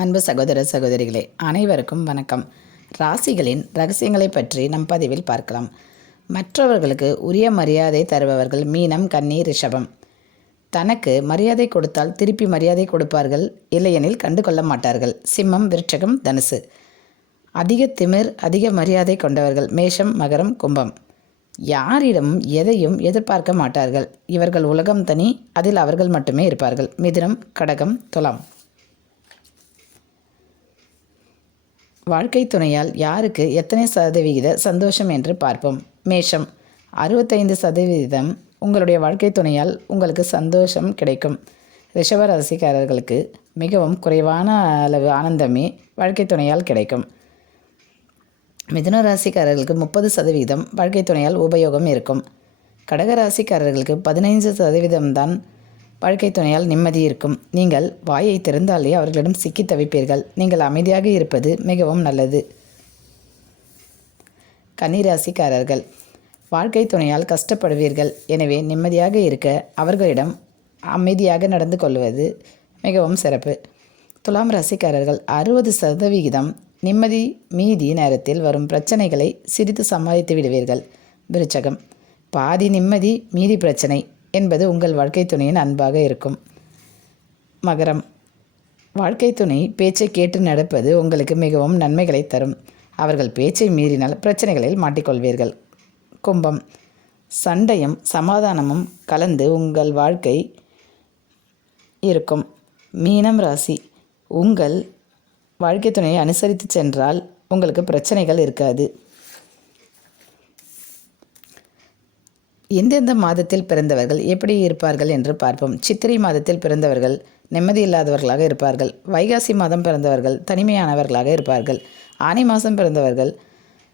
அன்பு சகோதர சகோதரிகளே, அனைவருக்கும் வணக்கம். ராசிகளின் ரகசியங்களை பற்றி நம் பதிவில் பார்க்கலாம். மற்றவர்களுக்கு உரிய மரியாதை தருபவர்கள் மீனம், கன்னி, ரிஷபம். தனக்கு மரியாதை கொடுத்தால் திருப்பி மரியாதை கொடுப்பார்கள், இல்லையெனில் கண்டு கொள்ள மாட்டார்கள். சிம்மம், விருட்சகம், தனுசு. அதிக திமிர், அதிக மரியாதை கொண்டவர்கள் மேஷம், மகரம், கும்பம். யாரிடமும் எதையும் எதிர்பார்க்க மாட்டார்கள். இவர்கள் உலகம் தனி, அதில் அவர்கள் மட்டுமே இருப்பார்கள். மிதுனம், கடகம், துலாம். வாழ்க்கை துணையால் யாருக்கு எத்தனை சதவிகித சந்தோஷம் என்று பார்ப்போம். மேஷம், 65% உங்களுடைய வாழ்க்கை துணையால் உங்களுக்கு சந்தோஷம் கிடைக்கும். ரிஷப ராசிக்காரர்களுக்கு மிகவும் குறைவான அளவு ஆனந்தமே வாழ்க்கை துணையால் கிடைக்கும். மிதுன ராசிக்காரர்களுக்கு 30% வாழ்க்கை துணையால் உபயோகம் இருக்கும். கடக ராசிக்காரர்களுக்கு 15% தான் வாழ்க்கை துணையால் நிம்மதி இருக்கும். நீங்கள் வாயை திறந்தாலே அவர்களிடம் சிக்கி தவிப்பீர்கள். நீங்கள் அமைதியாக இருப்பது மிகவும் நல்லது. கன்னிராசிக்காரர்கள் வாழ்க்கை துணையால் கஷ்டப்படுவீர்கள். எனவே நிம்மதியாக இருக்க அவர்களிடம் அமைதியாக நடந்து கொள்வது மிகவும் சிறப்பு. துலாம் ராசிக்காரர்கள் 60% நிம்மதி. மீதி நேரத்தில் வரும் பிரச்சனைகளை சிரித்து சமாளித்து விடுவீர்கள். விருச்சகம், பாதி நிம்மதி மீதி பிரச்சனை என்பது உங்கள் வாழ்க்கை துணையின் அன்பாக இருக்கும். மகரம், வாழ்க்கை துணை பேச்சை கேட்டு நடப்பது உங்களுக்கு மிகவும் நன்மைகளை தரும். அவர்கள் பேச்சை மீறினால் பிரச்சனைகளில் மாட்டிக்கொள்வீர்கள். கும்பம், சண்டையும் சமாதானமும் கலந்து உங்கள் வாழ்க்கை இருக்கும். மீனம் ராசி, உங்கள் வாழ்க்கை துணையை அனுசரித்து சென்றால் உங்களுக்கு பிரச்சனைகள் இருக்காது. எந்தெந்த மாதத்தில் பிறந்தவர்கள் எப்படி இருப்பார்கள் என்று பார்ப்போம். சித்திரை மாதத்தில் பிறந்தவர்கள் நிம்மதி இல்லாதவர்களாக இருப்பார்கள். வைகாசி மாதம் பிறந்தவர்கள் தனிமையானவர்களாக இருப்பார்கள். ஆனி மாதம் பிறந்தவர்கள்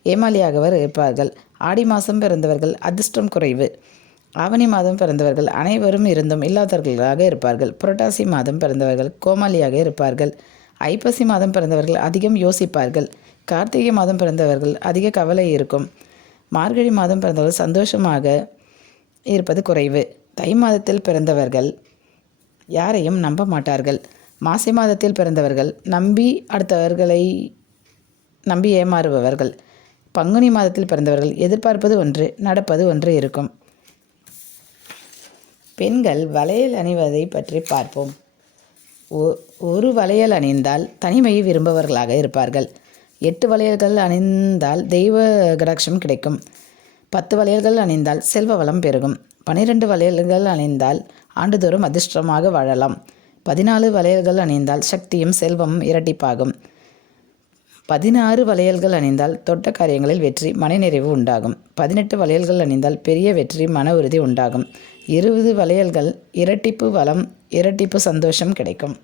ஏமாளியாகவர் இருப்பார்கள். ஆடி மாதம் பிறந்தவர்கள் அதிர்ஷ்டம் குறைவு. ஆவணி மாதம் பிறந்தவர்கள் அனைவரும் இருந்தும் இல்லாதவர்களாக இருப்பார்கள். புரட்டாசி மாதம் பிறந்தவர்கள் கோமாளியாக இருப்பார்கள். ஐப்பசி மாதம் பிறந்தவர்கள் அதிகம் யோசிப்பார்கள். கார்த்திகை மாதம் பிறந்தவர்கள் அதிக கவலை இருக்கும். மார்கழி மாதம் பிறந்தவர்கள் சந்தோஷமாக இருப்பது குறைவு. தை மாதத்தில் பிறந்தவர்கள் யாரையும் நம்ப மாட்டார்கள். மாசி மாதத்தில் பிறந்தவர்கள் அடுத்தவர்களை நம்பி ஏமாறுபவர்கள். பங்குனி மாதத்தில் பிறந்தவர்கள் எதிர்பார்ப்பது ஒன்று, நடப்பது ஒன்று இருக்கும். பெண்கள் வளையல் அணிவதை பற்றி பார்ப்போம். ஒரு வளையல் அணிந்தால் தனிமையை விரும்புபவர்களாக இருப்பார்கள். 8 வளையல்கள் அணிந்தால் தெய்வ கடாட்சம் கிடைக்கும். 10 வளையல்கள் அணிந்தால் செல்வ வளம் பெருகும். 12 வளையல்கள் அணிந்தால் ஆண்டுதோறும் அதிர்ஷ்டமாக வாழலாம். 14 வளையல்கள் அணிந்தால் சக்தியும் செல்வமும் இரட்டிப்பாகும். 16 வளையல்கள் அணிந்தால் தொட்ட காரியங்களில் வெற்றி, மனநிறைவு உண்டாகும். 18 வளையல்கள் அணிந்தால் பெரிய வெற்றி, மன உறுதி உண்டாகும். 20 வளையல்கள் இரட்டிப்பு வளம், இரட்டிப்பு சந்தோஷம் கிடைக்கும்.